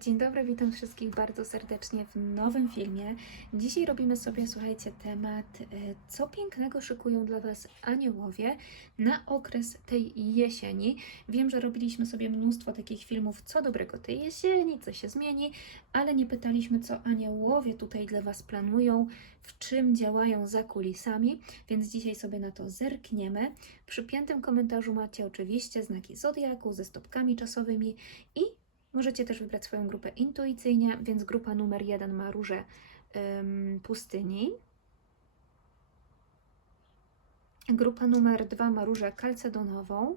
Dzień dobry, witam wszystkich bardzo serdecznie w nowym filmie. Dzisiaj robimy sobie, słuchajcie, temat, e, co pięknego szykują dla Was aniołowie na okres tej jesieni. Wiem, że robiliśmy sobie mnóstwo takich filmów, co dobrego tej jesieni, co się zmieni, ale nie pytaliśmy, co aniołowie tutaj dla Was planują, w czym działają za kulisami, więc dzisiaj sobie na to zerkniemy. W przypiętym komentarzu macie oczywiście znaki zodiaku ze stopkami czasowymi i Możecie też wybrać swoją grupę intuicyjnie, więc grupa numer jeden ma róże ym, pustyni. Grupa numer dwa ma różę kalcedonową.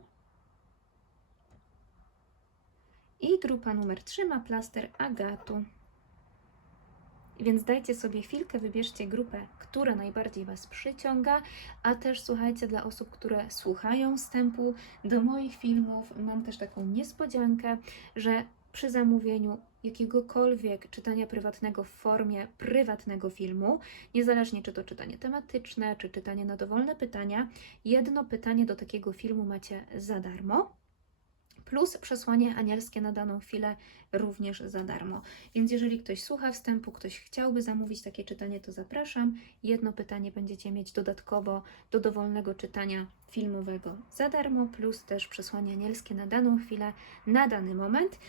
I grupa numer trzy ma plaster agatu. Więc dajcie sobie chwilkę, wybierzcie grupę, która najbardziej Was przyciąga, a też słuchajcie, dla osób, które słuchają wstępu do moich filmów, mam też taką niespodziankę, że przy zamówieniu jakiegokolwiek czytania prywatnego w formie prywatnego filmu, niezależnie czy to czytanie tematyczne, czy czytanie na dowolne pytania, jedno pytanie do takiego filmu macie za darmo. Plus przesłanie anielskie na daną chwilę również za darmo. Więc jeżeli ktoś słucha wstępu, ktoś chciałby zamówić takie czytanie, to zapraszam. Jedno pytanie będziecie mieć dodatkowo do dowolnego czytania filmowego za darmo, plus też przesłanie anielskie na daną chwilę, na dany moment.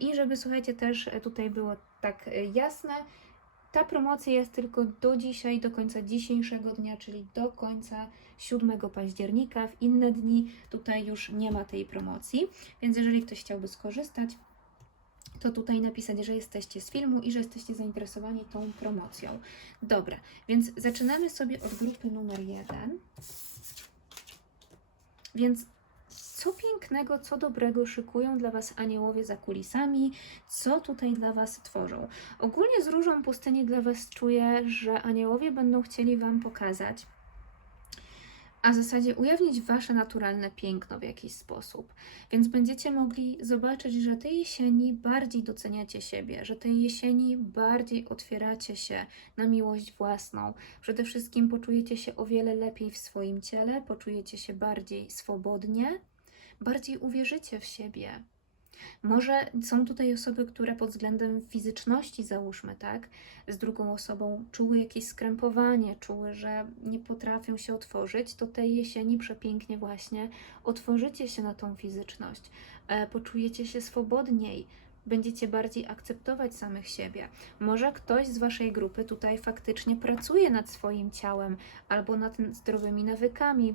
I żeby słuchajcie, też tutaj było tak e, jasne, ta promocja jest tylko do dzisiaj, do końca dzisiejszego dnia, czyli do końca 7 października. W inne dni tutaj już nie ma tej promocji, więc jeżeli ktoś chciałby skorzystać, to tutaj napisać, że jesteście z filmu i że jesteście zainteresowani tą promocją. Dobra, więc zaczynamy sobie od grupy numer jeden. Więc co pięknego, co dobrego szykują dla Was aniołowie za kulisami, co tutaj dla Was tworzą. Ogólnie z Różą Pustyni dla Was czuję, że aniołowie będą chcieli Wam pokazać, a w zasadzie ujawnić Wasze naturalne piękno w jakiś sposób. Więc będziecie mogli zobaczyć, że tej jesieni bardziej doceniacie siebie, że tej jesieni bardziej otwieracie się na miłość własną. Przede wszystkim poczujecie się o wiele lepiej w swoim ciele, poczujecie się bardziej swobodnie, bardziej uwierzycie w siebie. Może są tutaj osoby, które pod względem fizyczności, załóżmy, tak, z drugą osobą czuły jakieś skrępowanie, czuły, że nie potrafią się otworzyć, to tej jesieni przepięknie właśnie otworzycie się na tą fizyczność, e, poczujecie się swobodniej, będziecie bardziej akceptować samych siebie. Może ktoś z Waszej grupy tutaj faktycznie pracuje nad swoim ciałem albo nad zdrowymi nawykami,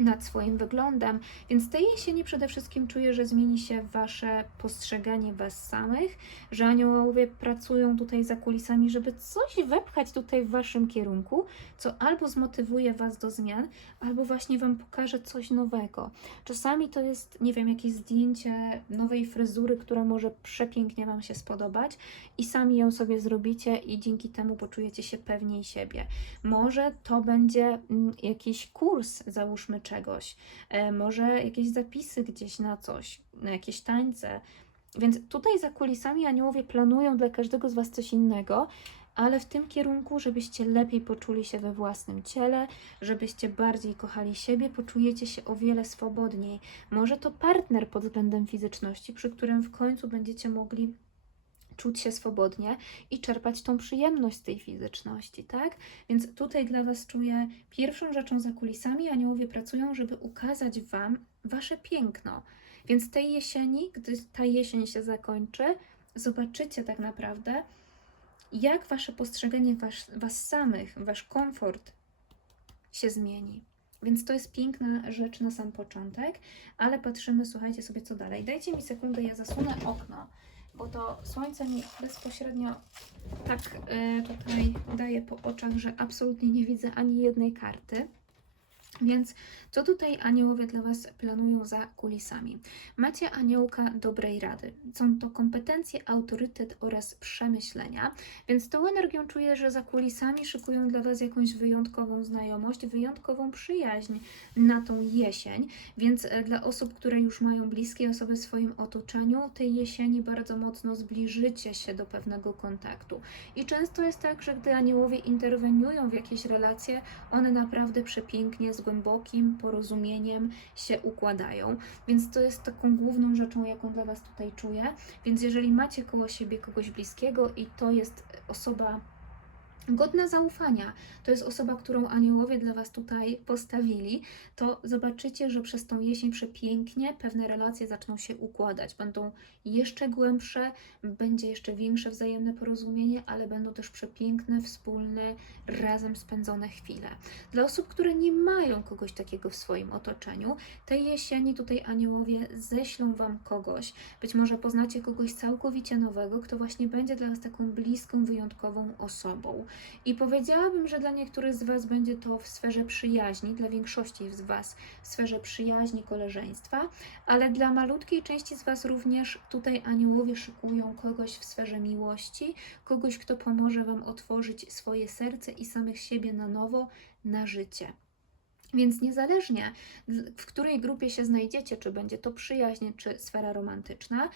nad swoim wyglądem, więc tej jesieni przede wszystkim czuję, że zmieni się Wasze postrzeganie Was samych, że aniołowie pracują tutaj za kulisami, żeby coś wepchać tutaj w Waszym kierunku, co albo zmotywuje Was do zmian, albo właśnie Wam pokaże coś nowego. Czasami to jest, nie wiem, jakieś zdjęcie nowej fryzury, która może przepięknie Wam się spodobać i sami ją sobie zrobicie i dzięki temu poczujecie się pewniej siebie. Może to będzie mm, jakiś kurs, załóżmy czegoś, e, może jakieś zapisy gdzieś na coś, na jakieś tańce. Więc tutaj za kulisami aniołowie planują dla każdego z Was coś innego, ale w tym kierunku, żebyście lepiej poczuli się we własnym ciele, żebyście bardziej kochali siebie, poczujecie się o wiele swobodniej. Może to partner pod względem fizyczności, przy którym w końcu będziecie mogli czuć się swobodnie i czerpać tą przyjemność z tej fizyczności, tak? Więc tutaj dla Was czuję pierwszą rzeczą za kulisami aniołowie pracują, żeby ukazać Wam Wasze piękno. Więc tej jesieni, gdy ta jesień się zakończy, zobaczycie tak naprawdę, jak Wasze postrzeganie was, was samych, Wasz komfort się zmieni. Więc to jest piękna rzecz na sam początek, ale patrzymy, słuchajcie sobie co dalej. Dajcie mi sekundę, ja zasunę okno bo to słońce mi bezpośrednio tak y, tutaj daje po oczach, że absolutnie nie widzę ani jednej karty. Więc co tutaj aniołowie dla Was planują za kulisami? Macie aniołka dobrej rady. Są to kompetencje, autorytet oraz przemyślenia, więc tą energią czuję, że za kulisami szykują dla Was jakąś wyjątkową znajomość, wyjątkową przyjaźń na tą jesień. Więc e, dla osób, które już mają bliskie osoby w swoim otoczeniu, tej jesieni bardzo mocno zbliżycie się do pewnego kontaktu. I często jest tak, że gdy aniołowie interweniują w jakieś relacje, one naprawdę przepięknie, zgodnie głębokim porozumieniem się układają. Więc to jest taką główną rzeczą, jaką dla Was tutaj czuję. Więc jeżeli macie koło siebie kogoś bliskiego i to jest osoba godna zaufania, to jest osoba, którą aniołowie dla Was tutaj postawili, to zobaczycie, że przez tą jesień przepięknie pewne relacje zaczną się układać. Będą jeszcze głębsze, będzie jeszcze większe wzajemne porozumienie, ale będą też przepiękne, wspólne, razem spędzone chwile. Dla osób, które nie mają kogoś takiego w swoim otoczeniu, tej jesieni tutaj aniołowie ześlą Wam kogoś. Być może poznacie kogoś całkowicie nowego, kto właśnie będzie dla Was taką bliską, wyjątkową osobą. I powiedziałabym, że dla niektórych z Was będzie to w sferze przyjaźni, dla większości z Was w sferze przyjaźni, koleżeństwa, ale dla malutkiej części z Was również tutaj aniołowie szykują kogoś w sferze miłości, kogoś, kto pomoże Wam otworzyć swoje serce i samych siebie na nowo, na życie. Więc niezależnie w której grupie się znajdziecie, czy będzie to przyjaźń, czy sfera romantyczna,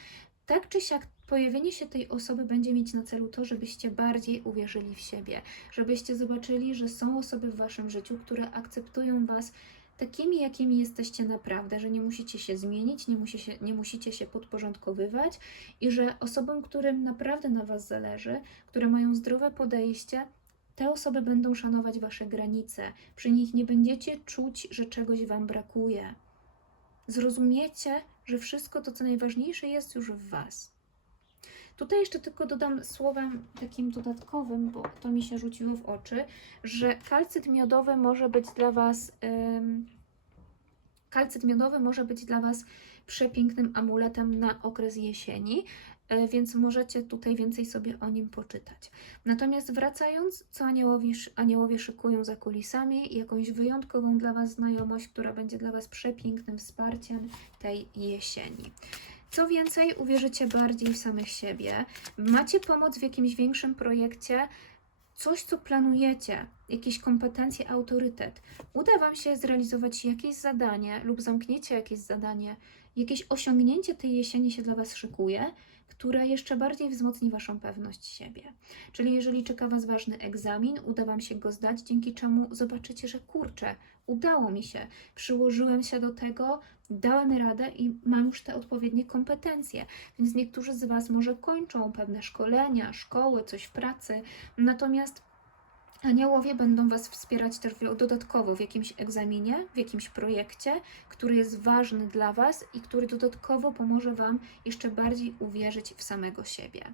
tak czy siak pojawienie się tej osoby będzie mieć na celu to, żebyście bardziej uwierzyli w siebie, żebyście zobaczyli, że są osoby w waszym życiu, które akceptują was takimi, jakimi jesteście naprawdę, że nie musicie się zmienić, nie, musi się, nie musicie się podporządkowywać i że osobom, którym naprawdę na was zależy, które mają zdrowe podejście, te osoby będą szanować wasze granice. Przy nich nie będziecie czuć, że czegoś wam brakuje. Zrozumiecie, że wszystko to, co najważniejsze, jest już w was. Tutaj jeszcze tylko dodam słowem takim dodatkowym, bo to mi się rzuciło w oczy, że kalcyt miodowy może być dla Was. Kalcyt miodowy może być dla Was przepięknym amuletem na okres jesieni, więc możecie tutaj więcej sobie o nim poczytać. Natomiast wracając, co aniołowie, aniołowie szykują za kulisami, jakąś wyjątkową dla Was znajomość, która będzie dla Was przepięknym wsparciem tej jesieni. Co więcej, uwierzycie bardziej w samych siebie, macie pomoc w jakimś większym projekcie, coś, co planujecie, jakieś kompetencje, autorytet. Uda Wam się zrealizować jakieś zadanie lub zamkniecie jakieś zadanie, jakieś osiągnięcie tej jesieni się dla Was szykuje, które jeszcze bardziej wzmocni Waszą pewność siebie. Czyli jeżeli czeka Was ważny egzamin, uda Wam się go zdać, dzięki czemu zobaczycie, że kurczę, udało mi się, przyłożyłem się do tego, dałem radę i mam już te odpowiednie kompetencje. Więc niektórzy z Was może kończą pewne szkolenia, szkoły, coś w pracy, natomiast Aniołowie będą Was wspierać też dodatkowo w jakimś egzaminie, w jakimś projekcie, który jest ważny dla Was i który dodatkowo pomoże Wam jeszcze bardziej uwierzyć w samego siebie.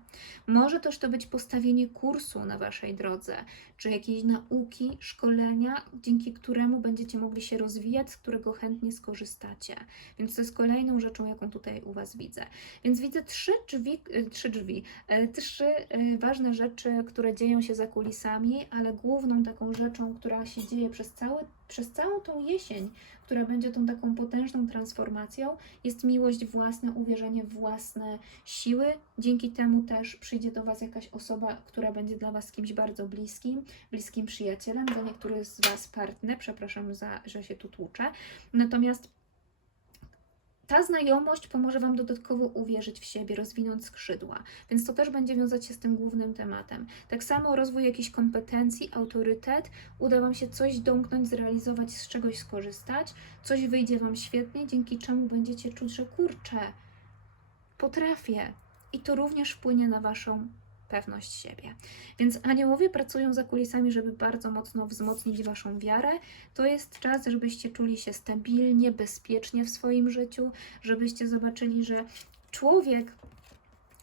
Może też to być postawienie kursu na Waszej drodze, czy jakiejś nauki, szkolenia, dzięki któremu będziecie mogli się rozwijać, z którego chętnie skorzystacie. Więc to jest kolejną rzeczą, jaką tutaj u Was widzę. Więc widzę trzy drzwi, trzy drzwi, e, trzy e, ważne rzeczy, które dzieją się za kulisami, ale główną taką rzeczą, która się dzieje przez, cały, przez całą tą jesień, która będzie tą taką potężną transformacją, jest miłość własna, uwierzenie w własne siły. Dzięki temu też przyjdzie do Was jakaś osoba, która będzie dla Was kimś bardzo bliskim, bliskim przyjacielem, dla niektórych z Was partner, przepraszam, za, że się tu tłuczę. Natomiast ta znajomość pomoże Wam dodatkowo uwierzyć w siebie, rozwinąć skrzydła, więc to też będzie wiązać się z tym głównym tematem. Tak samo rozwój jakichś kompetencji, autorytet, uda Wam się coś domknąć, zrealizować, z czegoś skorzystać, coś wyjdzie Wam świetnie, dzięki czemu będziecie czuć, że kurczę, potrafię. I to również wpłynie na Waszą pewność siebie. Więc aniołowie pracują za kulisami, żeby bardzo mocno wzmocnić Waszą wiarę. To jest czas, żebyście czuli się stabilnie, bezpiecznie w swoim życiu, żebyście zobaczyli, że człowiek,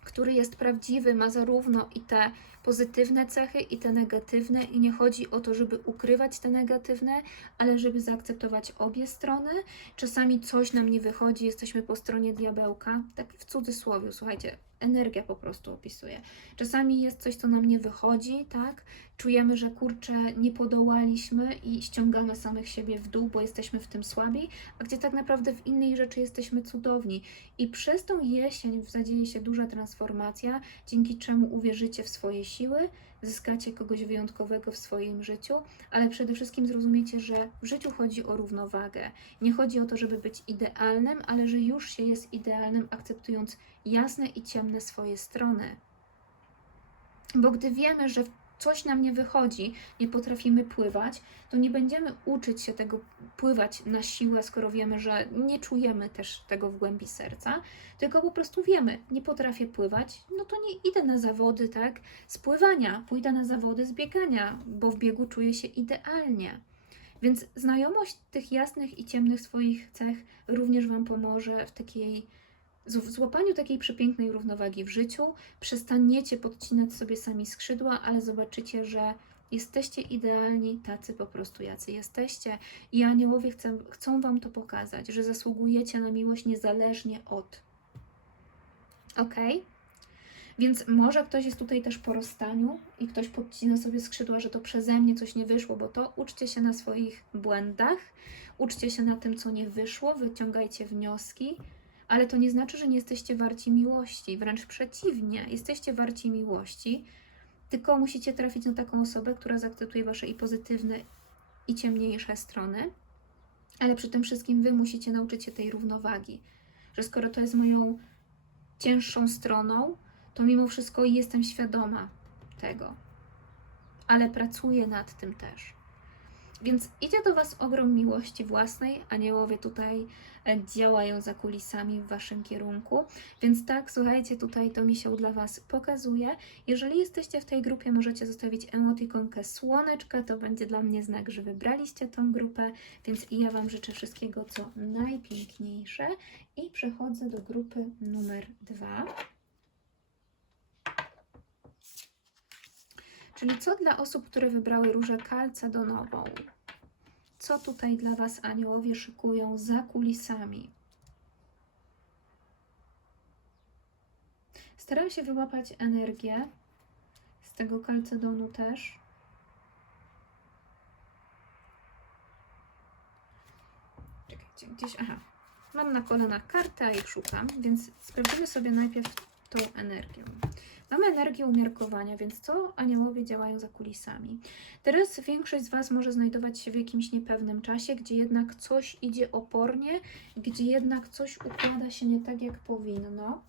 który jest prawdziwy, ma zarówno i te pozytywne cechy i te negatywne, i nie chodzi o to, żeby ukrywać te negatywne, ale żeby zaakceptować obie strony. Czasami coś nam nie wychodzi, jesteśmy po stronie diabełka, tak w cudzysłowie, słuchajcie, energia po prostu opisuje. Czasami jest coś, co nam nie wychodzi, tak? Czujemy, że kurczę, nie podołaliśmy i ściągamy samych siebie w dół, bo jesteśmy w tym słabi, a gdzie tak naprawdę w innej rzeczy jesteśmy cudowni. I przez tą jesień zadzieje się duża transformacja, dzięki czemu uwierzycie w swoje siły, zyskacie kogoś wyjątkowego w swoim życiu, ale przede wszystkim zrozumiecie, że w życiu chodzi o równowagę. Nie chodzi o to, żeby być idealnym, ale że już się jest idealnym, akceptując jasne i ciemne swoje strony. Bo gdy wiemy, że coś nam nie wychodzi, nie potrafimy pływać, to nie będziemy uczyć się tego pływać na siłę, skoro wiemy, że nie czujemy też tego w głębi serca, tylko po prostu wiemy, nie potrafię pływać, no to nie idę na zawody, tak, z pływania, pójdę na zawody z biegania, bo w biegu czuję się idealnie. Więc znajomość tych jasnych i ciemnych swoich cech również Wam pomoże w takiej w złapaniu takiej przepięknej równowagi w życiu. Przestaniecie podcinać sobie sami skrzydła, ale zobaczycie, że jesteście idealni, tacy po prostu jacy jesteście. I aniołowie chcą, chcą Wam to pokazać, że zasługujecie na miłość niezależnie od. Ok? Więc może ktoś jest tutaj też po rozstaniu i ktoś podcina sobie skrzydła, że to przeze mnie coś nie wyszło, bo to uczcie się na swoich błędach, uczcie się na tym, co nie wyszło, wyciągajcie wnioski, ale to nie znaczy, że nie jesteście warci miłości, wręcz przeciwnie, jesteście warci miłości, tylko musicie trafić na taką osobę, która zaakceptuje wasze i pozytywne, i ciemniejsze strony, ale przy tym wszystkim wy musicie nauczyć się tej równowagi, że skoro to jest moją cięższą stroną, to mimo wszystko jestem świadoma tego, ale pracuję nad tym też. Więc idzie do Was ogrom miłości własnej. Aniołowie tutaj e, działają za kulisami w Waszym kierunku. Więc tak, słuchajcie, tutaj to mi się dla Was pokazuje. Jeżeli jesteście w tej grupie, możecie zostawić emotikonkę słoneczka. To będzie dla mnie znak, że wybraliście tą grupę. Więc i ja Wam życzę wszystkiego, co najpiękniejsze. I przechodzę do grupy numer dwa. Czyli co dla osób, które wybrały różę kalcedonową? Co tutaj dla Was aniołowie szykują za kulisami? Staram się wyłapać energię z tego kalcedonu też. Czekajcie, gdzieś, aha. Mam na kolanach kartę, a ich szukam, więc sprawdzimy sobie najpierw tą energię. Mamy energię umiarkowania, więc co aniołowie działają za kulisami? Teraz większość z Was może znajdować się w jakimś niepewnym czasie, gdzie jednak coś idzie opornie, gdzie jednak coś układa się nie tak, jak powinno.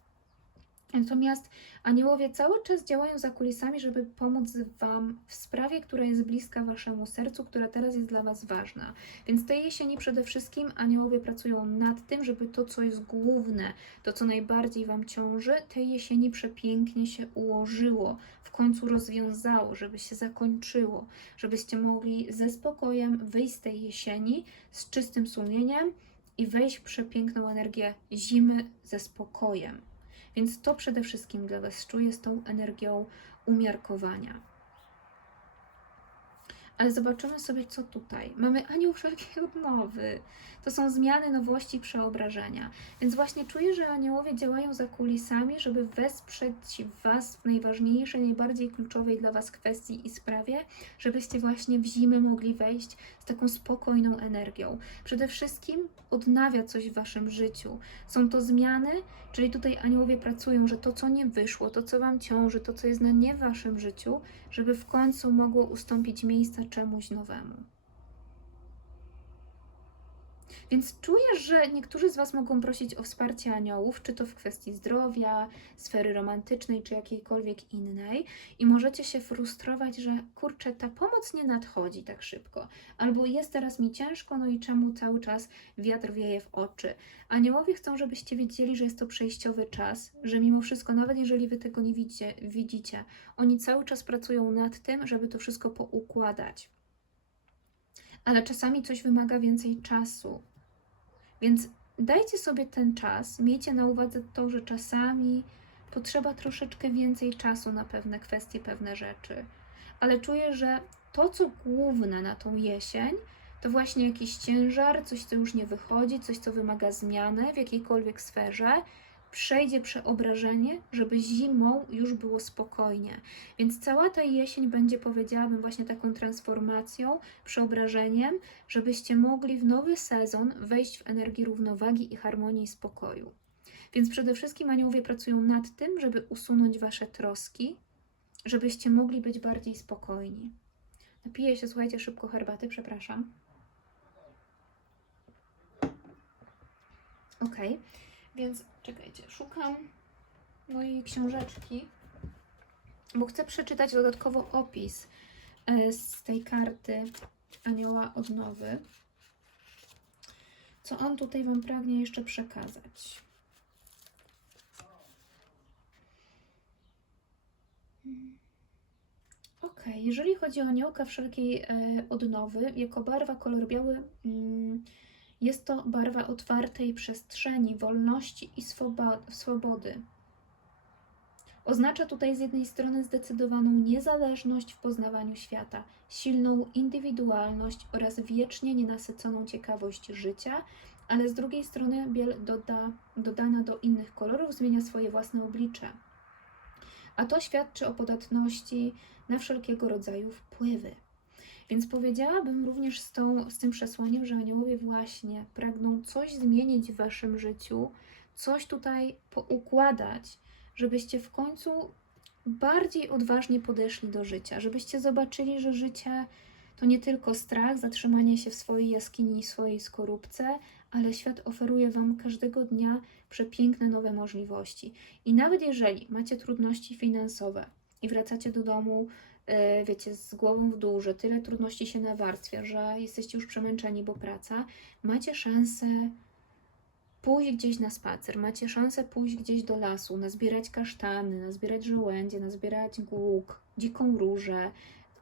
Natomiast aniołowie cały czas działają za kulisami, żeby pomóc Wam w sprawie, która jest bliska Waszemu sercu, która teraz jest dla Was ważna. Więc tej jesieni przede wszystkim aniołowie pracują nad tym, żeby to, co jest główne, to, co najbardziej Wam ciąży, tej jesieni przepięknie się ułożyło, w końcu rozwiązało, żeby się zakończyło, żebyście mogli ze spokojem wyjść z tej jesieni, z czystym sumieniem i wejść w przepiękną energię zimy ze spokojem. Więc to przede wszystkim dla Was czuję z tą energią umiarkowania. Ale zobaczymy sobie, co tutaj. Mamy anioł wszelkiej odnowy. To są zmiany, nowości, przeobrażenia. Więc właśnie czuję, że aniołowie działają za kulisami, żeby wesprzeć Was w najważniejszej, najbardziej kluczowej dla Was kwestii i sprawie, żebyście właśnie w zimę mogli wejść z taką spokojną energią. Przede wszystkim odnawia coś w Waszym życiu. Są to zmiany, czyli tutaj aniołowie pracują, że to, co nie wyszło, to, co Wam ciąży, to, co jest na nie w Waszym życiu, żeby w końcu mogło ustąpić miejsca czemuś nowemu. Więc czuję, że niektórzy z Was mogą prosić o wsparcie aniołów, czy to w kwestii zdrowia, sfery romantycznej, czy jakiejkolwiek innej, i możecie się frustrować, że kurczę, ta pomoc nie nadchodzi tak szybko, albo jest teraz mi ciężko, no i czemu cały czas wiatr wieje w oczy. Aniołowie chcą, żebyście wiedzieli, że jest to przejściowy czas, że mimo wszystko, nawet jeżeli Wy tego nie widzicie, widzicie oni cały czas pracują nad tym, żeby to wszystko poukładać. Ale czasami coś wymaga więcej czasu. Więc dajcie sobie ten czas, miejcie na uwadze to, że czasami potrzeba troszeczkę więcej czasu na pewne kwestie, pewne rzeczy. Ale czuję, że to, co główne na tą jesień, to właśnie jakiś ciężar, coś, co już nie wychodzi, coś, co wymaga zmiany w jakiejkolwiek sferze, przejdzie przeobrażenie, żeby zimą już było spokojnie. Więc cała ta jesień będzie, powiedziałabym, właśnie taką transformacją, przeobrażeniem, żebyście mogli w nowy sezon wejść w energię równowagi i harmonii i spokoju. Więc przede wszystkim aniołowie pracują nad tym, żeby usunąć wasze troski, żebyście mogli być bardziej spokojni. Napiję się, słuchajcie, szybko herbaty, przepraszam. Ok, więc czekajcie, szukam mojej książeczki. bo chcę przeczytać dodatkowo opis e, z tej karty Anioła Odnowy. Co on tutaj Wam pragnie jeszcze przekazać? Ok, jeżeli chodzi o aniołka wszelkiej e, odnowy, jako barwa kolor biały mm, jest to barwa otwartej przestrzeni, wolności i swobo- swobody. Oznacza tutaj z jednej strony zdecydowaną niezależność w poznawaniu świata, silną indywidualność oraz wiecznie nienasyconą ciekawość życia, ale z drugiej strony biel doda, dodana do innych kolorów zmienia swoje własne oblicze. A to świadczy o podatności na wszelkiego rodzaju wpływy. Więc powiedziałabym również z, tą, z tym przesłaniem, że aniołowie właśnie pragną coś zmienić w waszym życiu, coś tutaj poukładać, żebyście w końcu bardziej odważnie podeszli do życia, żebyście zobaczyli, że życie to nie tylko strach, zatrzymanie się w swojej jaskini i swojej skorupce, ale świat oferuje Wam każdego dnia przepiękne nowe możliwości. I nawet jeżeli macie trudności finansowe i wracacie do domu, wiecie, z głową w dół, że tyle trudności się nawarstwia, że jesteście już przemęczeni, bo praca, macie szansę pójść gdzieś na spacer, macie szansę pójść gdzieś do lasu, nazbierać kasztany, nazbierać żołędzie, nazbierać głuk, dziką różę,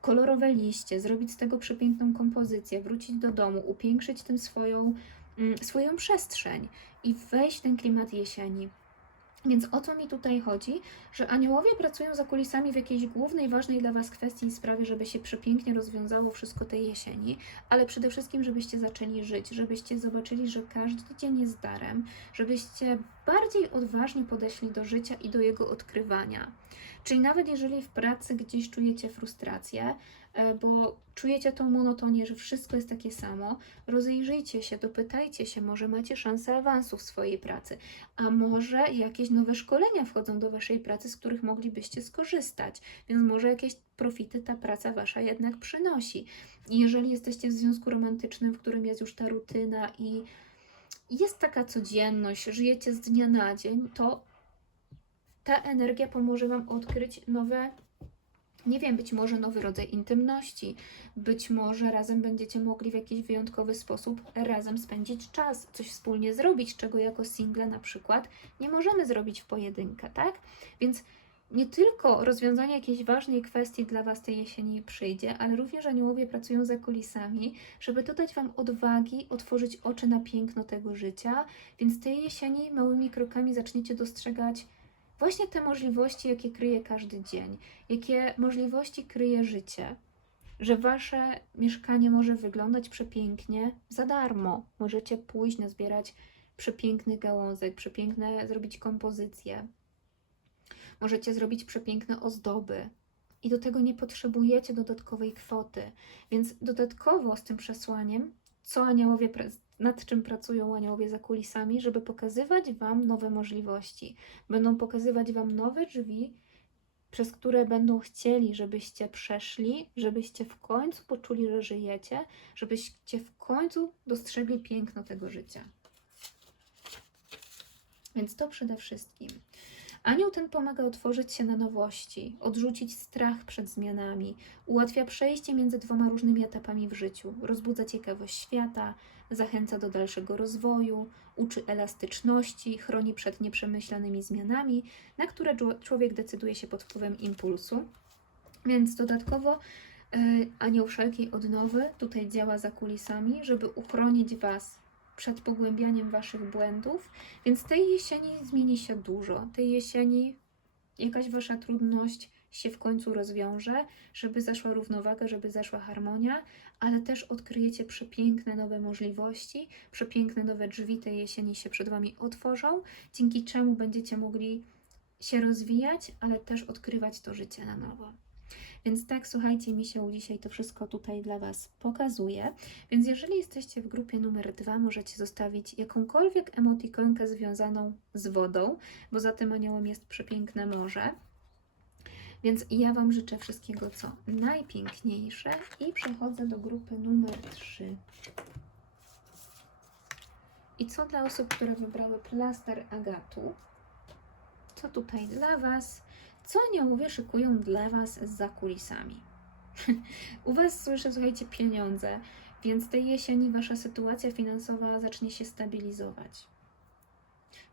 kolorowe liście, zrobić z tego przepiękną kompozycję, wrócić do domu, upiększyć tym swoją, mm, swoją przestrzeń i wejść w ten klimat jesieni. Więc o co mi tutaj chodzi? Że aniołowie pracują za kulisami w jakiejś głównej, ważnej dla Was kwestii i sprawie, żeby się przepięknie rozwiązało wszystko tej jesieni, ale przede wszystkim, żebyście zaczęli żyć, żebyście zobaczyli, że każdy dzień jest darem, żebyście bardziej odważnie podeszli do życia i do jego odkrywania. Czyli nawet jeżeli w pracy gdzieś czujecie frustrację, bo czujecie tą monotonię, że wszystko jest takie samo, rozejrzyjcie się, dopytajcie się, może macie szansę awansu w swojej pracy, a może jakieś nowe szkolenia wchodzą do Waszej pracy, z których moglibyście skorzystać, więc może jakieś profity ta praca Wasza jednak przynosi. Jeżeli jesteście w związku romantycznym, w którym jest już ta rutyna i jest taka codzienność, żyjecie z dnia na dzień, to ta energia pomoże Wam odkryć nowe, nie wiem, być może nowy rodzaj intymności, być może razem będziecie mogli w jakiś wyjątkowy sposób razem spędzić czas, coś wspólnie zrobić, czego jako single na przykład nie możemy zrobić w pojedynkę, tak? Więc nie tylko rozwiązanie jakiejś ważnej kwestii dla Was tej jesieni przyjdzie, ale również aniołowie pracują za kulisami, żeby dodać Wam odwagi, otworzyć oczy na piękno tego życia, więc tej jesieni małymi krokami zaczniecie dostrzegać właśnie te możliwości, jakie kryje każdy dzień, jakie możliwości kryje życie, że wasze mieszkanie może wyglądać przepięknie za darmo. Możecie pójść, nazbierać przepięknych gałązek, przepiękne zrobić kompozycje. Możecie zrobić przepiękne ozdoby. I do tego nie potrzebujecie dodatkowej kwoty. Więc dodatkowo z tym przesłaniem, co aniołowie nad czym pracują aniołowie za kulisami, żeby pokazywać Wam nowe możliwości. Będą pokazywać Wam nowe drzwi, przez które będą chcieli, żebyście przeszli, żebyście w końcu poczuli, że żyjecie, żebyście w końcu dostrzegli piękno tego życia. Więc to przede wszystkim. Anioł ten pomaga otworzyć się na nowości, odrzucić strach przed zmianami, ułatwia przejście między dwoma różnymi etapami w życiu, rozbudza ciekawość świata, zachęca do dalszego rozwoju, uczy elastyczności, chroni przed nieprzemyślanymi zmianami, na które czło- człowiek decyduje się pod wpływem impulsu. Więc dodatkowo y, anioł wszelkiej odnowy tutaj działa za kulisami, żeby uchronić Was przed pogłębianiem Waszych błędów. Więc tej jesieni zmieni się dużo. Tej jesieni jakaś Wasza trudność się w końcu rozwiąże, żeby zaszła równowaga, żeby zaszła harmonia, ale też odkryjecie przepiękne nowe możliwości, przepiękne nowe drzwi tej jesieni się przed Wami otworzą, dzięki czemu będziecie mogli się rozwijać, ale też odkrywać to życie na nowo. Więc tak, słuchajcie, mi się dzisiaj to wszystko tutaj dla Was pokazuje. Więc jeżeli jesteście w grupie numer dwa, możecie zostawić jakąkolwiek emotikonkę związaną z wodą, bo za tym aniołem jest przepiękne morze. Więc ja Wam życzę wszystkiego, co najpiękniejsze i przechodzę do grupy numer 3. I co dla osób, które wybrały plaster agatu? Co tutaj dla Was? Co aniołowie szykują dla Was za kulisami? U Was słyszę, słuchajcie, pieniądze, więc tej jesieni Wasza sytuacja finansowa zacznie się stabilizować.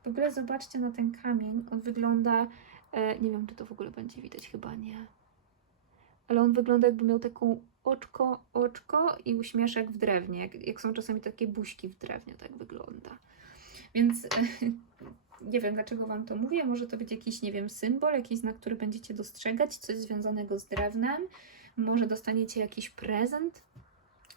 W ogóle zobaczcie na ten kamień. On wygląda. E, nie wiem, czy to w ogóle będzie widać, chyba nie. Ale on wygląda, jakby miał taką oczko, oczko i uśmieszek w drewnie. Jak, jak są czasami takie buźki w drewnie, tak wygląda. Więc nie wiem, dlaczego Wam to mówię. Może to być jakiś, nie wiem, symbol, jakiś znak, który będziecie dostrzegać, coś związanego z drewnem. Może dostaniecie jakiś prezent,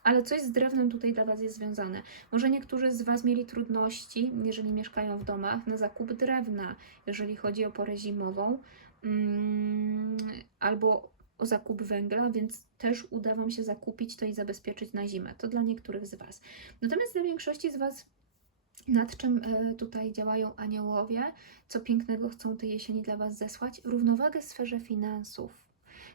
ale coś z drewnem tutaj dla Was jest związane. Może niektórzy z Was mieli trudności, jeżeli mieszkają w domach, na zakup drewna, jeżeli chodzi o porę zimową, mm, albo o zakup węgla, więc też uda Wam się zakupić to i zabezpieczyć na zimę. To dla niektórych z Was. Natomiast dla większości z Was, nad czym e, tutaj działają aniołowie, co pięknego chcą tej jesieni dla Was zesłać, równowagę w sferze finansów.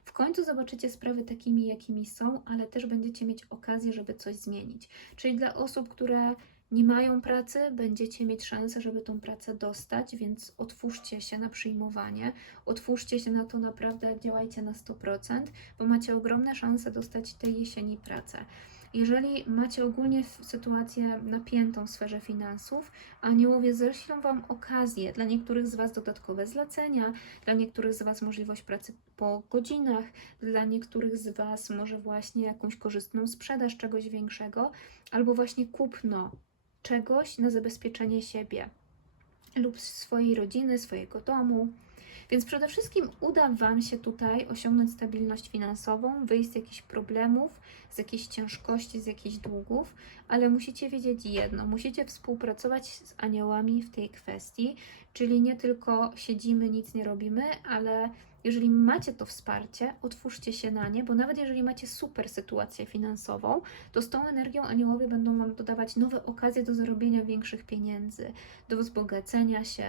W końcu zobaczycie sprawy takimi, jakimi są, ale też będziecie mieć okazję, żeby coś zmienić. Czyli dla osób, które nie mają pracy, będziecie mieć szansę, żeby tą pracę dostać, więc otwórzcie się na przyjmowanie, otwórzcie się na to naprawdę, działajcie na 100%, bo macie ogromne szanse dostać tej jesieni pracę. Jeżeli macie ogólnie sytuację napiętą w sferze finansów, aniołowie ześlą Wam okazję, dla niektórych z Was dodatkowe zlecenia, dla niektórych z Was możliwość pracy po godzinach, dla niektórych z Was może właśnie jakąś korzystną sprzedaż czegoś większego, albo właśnie kupno czegoś na zabezpieczenie siebie lub swojej rodziny, swojego domu. Więc przede wszystkim uda Wam się tutaj osiągnąć stabilność finansową, wyjść z jakichś problemów, z jakiejś ciężkości, z jakichś długów, ale musicie wiedzieć jedno: musicie współpracować z aniołami w tej kwestii, czyli nie tylko siedzimy, nic nie robimy, ale jeżeli macie to wsparcie, otwórzcie się na nie, bo nawet jeżeli macie super sytuację finansową, to z tą energią aniołowie będą Wam dodawać nowe okazje do zarobienia większych pieniędzy, do wzbogacenia się,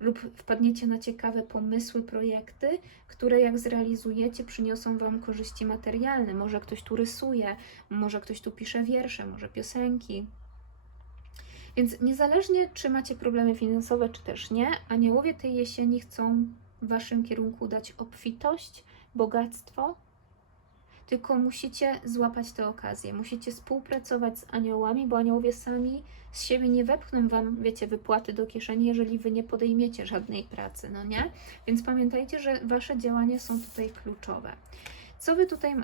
lub wpadniecie na ciekawe pomysły, projekty, które jak zrealizujecie, przyniosą Wam korzyści materialne. Może ktoś tu rysuje, może ktoś tu pisze wiersze, może piosenki. Więc niezależnie, czy macie problemy finansowe, czy też nie, aniołowie tej jesieni chcą w Waszym kierunku dać obfitość, bogactwo, tylko musicie złapać tę okazję, musicie współpracować z aniołami, bo aniołowie sami z siebie nie wepchną wam, wiecie, wypłaty do kieszeni, jeżeli wy nie podejmiecie żadnej pracy, no nie? Więc pamiętajcie, że wasze działania są tutaj kluczowe. Co wy tutaj.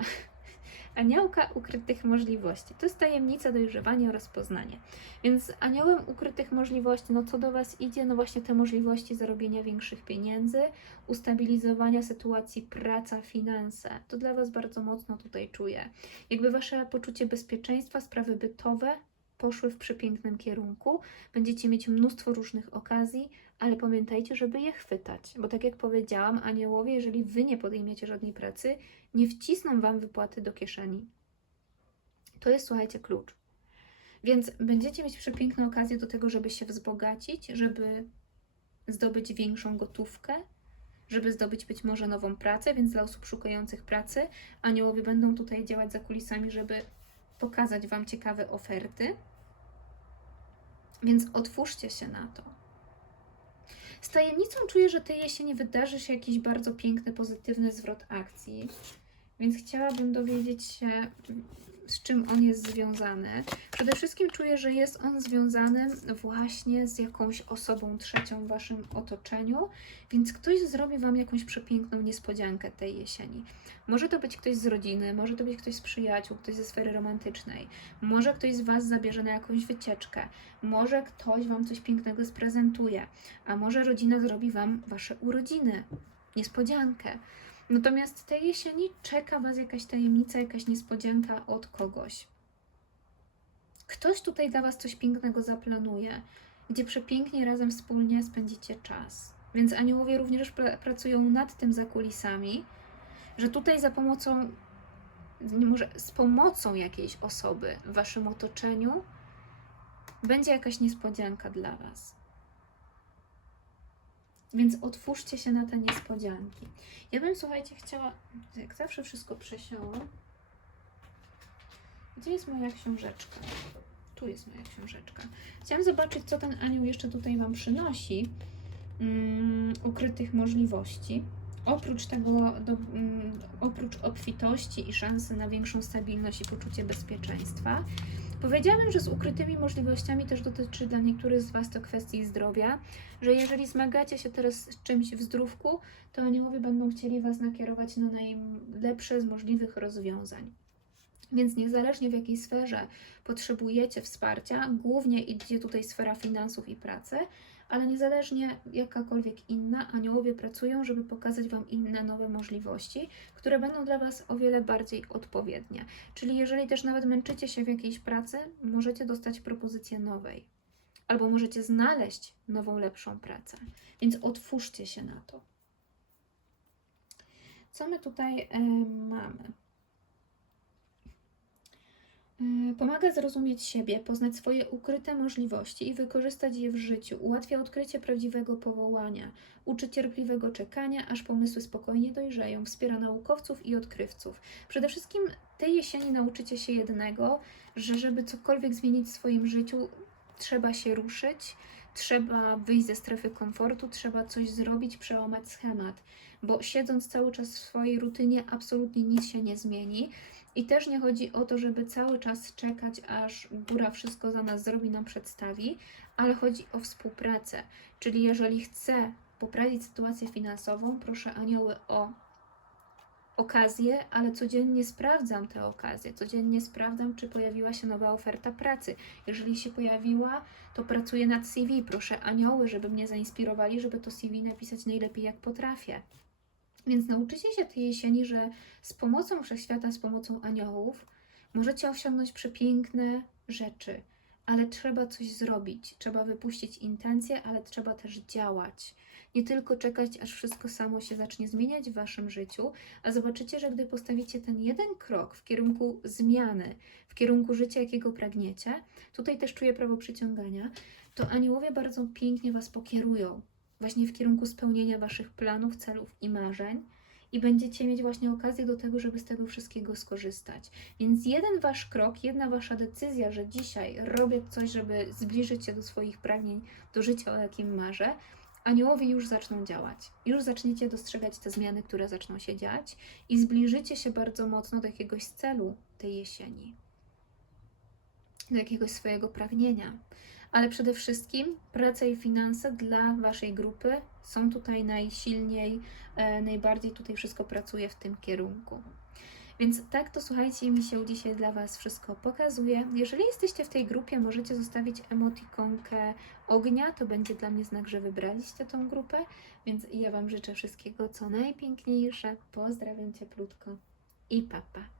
Aniołka ukrytych możliwości. To jest tajemnica dojrzewania oraz poznania. Więc aniołem ukrytych możliwości, no co do Was idzie? No właśnie te możliwości zarobienia większych pieniędzy, ustabilizowania sytuacji praca, finanse. To dla Was bardzo mocno tutaj czuję. Jakby Wasze poczucie bezpieczeństwa, sprawy bytowe poszły w przepięknym kierunku. Będziecie mieć mnóstwo różnych okazji, ale pamiętajcie, żeby je chwytać, bo tak jak powiedziałam, aniołowie, jeżeli Wy nie podejmiecie żadnej pracy, nie wcisną Wam wypłaty do kieszeni. To jest, słuchajcie, klucz. Więc będziecie mieć przepiękne okazje do tego, żeby się wzbogacić, żeby zdobyć większą gotówkę, żeby zdobyć być może nową pracę, więc dla osób szukających pracy, aniołowie będą tutaj działać za kulisami, żeby pokazać Wam ciekawe oferty. Więc otwórzcie się na to. Z tajemnicą czuję, że tej jesieni wydarzy się jakiś bardzo piękny, pozytywny zwrot akcji, więc chciałabym dowiedzieć się, z czym on jest związany. Przede wszystkim czuję, że jest on związany właśnie z jakąś osobą trzecią w Waszym otoczeniu, więc ktoś zrobi Wam jakąś przepiękną niespodziankę tej jesieni. Może to być ktoś z rodziny, może to być ktoś z przyjaciół, ktoś ze sfery romantycznej, może ktoś z Was zabierze na jakąś wycieczkę, może ktoś Wam coś pięknego sprezentuje, a może rodzina zrobi Wam Wasze urodziny, niespodziankę. Natomiast tej jesieni czeka Was jakaś tajemnica, jakaś niespodzianka od kogoś. Ktoś tutaj dla Was coś pięknego zaplanuje, gdzie przepięknie razem wspólnie spędzicie czas. Więc aniołowie również pra pracują nad tym za kulisami, że tutaj za pomocą, może z pomocą jakiejś osoby w Waszym otoczeniu będzie jakaś niespodzianka dla Was. Więc otwórzcie się na te niespodzianki. Ja bym, słuchajcie, chciała, jak zawsze wszystko przesiąło. Gdzie jest moja książeczka? Tu jest moja książeczka. Chciałam zobaczyć, co ten anioł jeszcze tutaj Wam przynosi. Mm, ukrytych możliwości. oprócz tego, do, mm, oprócz obfitości i szansy na większą stabilność i poczucie bezpieczeństwa, powiedziałabym, że z ukrytymi możliwościami też dotyczy dla niektórych z Was to kwestii zdrowia, że jeżeli zmagacie się teraz z czymś w zdrówku, to aniołowie będą chcieli Was nakierować na najlepsze z możliwych rozwiązań. Więc niezależnie w jakiej sferze potrzebujecie wsparcia, głównie idzie tutaj sfera finansów i pracy, ale niezależnie jakakolwiek inna, aniołowie pracują, żeby pokazać Wam inne nowe możliwości, które będą dla Was o wiele bardziej odpowiednie. Czyli jeżeli też nawet męczycie się w jakiejś pracy, możecie dostać propozycję nowej. Albo możecie znaleźć nową, lepszą pracę. Więc otwórzcie się na to. Co my tutaj e, mamy? E, Pomaga zrozumieć siebie, poznać swoje ukryte możliwości i wykorzystać je w życiu. Ułatwia odkrycie prawdziwego powołania. Uczy cierpliwego czekania, aż pomysły spokojnie dojrzeją. Wspiera naukowców i odkrywców. Przede wszystkim tej jesieni nauczycie się jednego, że żeby cokolwiek zmienić w swoim życiu, trzeba się ruszyć, trzeba wyjść ze strefy komfortu, trzeba coś zrobić, przełamać schemat. Bo siedząc cały czas w swojej rutynie, absolutnie nic się nie zmieni. I też nie chodzi o to, żeby cały czas czekać, aż góra wszystko za nas zrobi, nam przedstawi, ale chodzi o współpracę. Czyli jeżeli chcę poprawić sytuację finansową, proszę anioły o okazję, ale codziennie sprawdzam te okazje. Codziennie sprawdzam, czy pojawiła się nowa oferta pracy. Jeżeli się pojawiła, to pracuję nad CV. Proszę anioły, żeby mnie zainspirowali, żeby to CV napisać najlepiej jak potrafię. Więc nauczycie się tej jesieni, że z pomocą wszechświata, z pomocą aniołów możecie osiągnąć przepiękne rzeczy, ale trzeba coś zrobić. Trzeba wypuścić intencje, ale trzeba też działać. Nie tylko czekać, aż wszystko samo się zacznie zmieniać w waszym życiu, a zobaczycie, że gdy postawicie ten jeden krok w kierunku zmiany, w kierunku życia, jakiego pragniecie, tutaj też czuję prawo przyciągania, to aniołowie bardzo pięknie was pokierują właśnie w kierunku spełnienia Waszych planów, celów i marzeń. I będziecie mieć właśnie okazję do tego, żeby z tego wszystkiego skorzystać. Więc jeden Wasz krok, jedna Wasza decyzja, że dzisiaj robię coś, żeby zbliżyć się do swoich pragnień, do życia, o jakim marzę, aniołowie już zaczną działać. Już zaczniecie dostrzegać te zmiany, które zaczną się dziać i zbliżycie się bardzo mocno do jakiegoś celu tej jesieni, do jakiegoś swojego pragnienia ale przede wszystkim praca i finanse dla Waszej grupy są tutaj najsilniej, e, najbardziej tutaj wszystko pracuje w tym kierunku. Więc tak to słuchajcie, mi się dzisiaj dla Was wszystko pokazuje. Jeżeli jesteście w tej grupie, możecie zostawić emotikonkę ognia, to będzie dla mnie znak, że wybraliście tą grupę. Więc ja Wam życzę wszystkiego co najpiękniejsze. Pozdrawiam cieplutko i papa. Pa.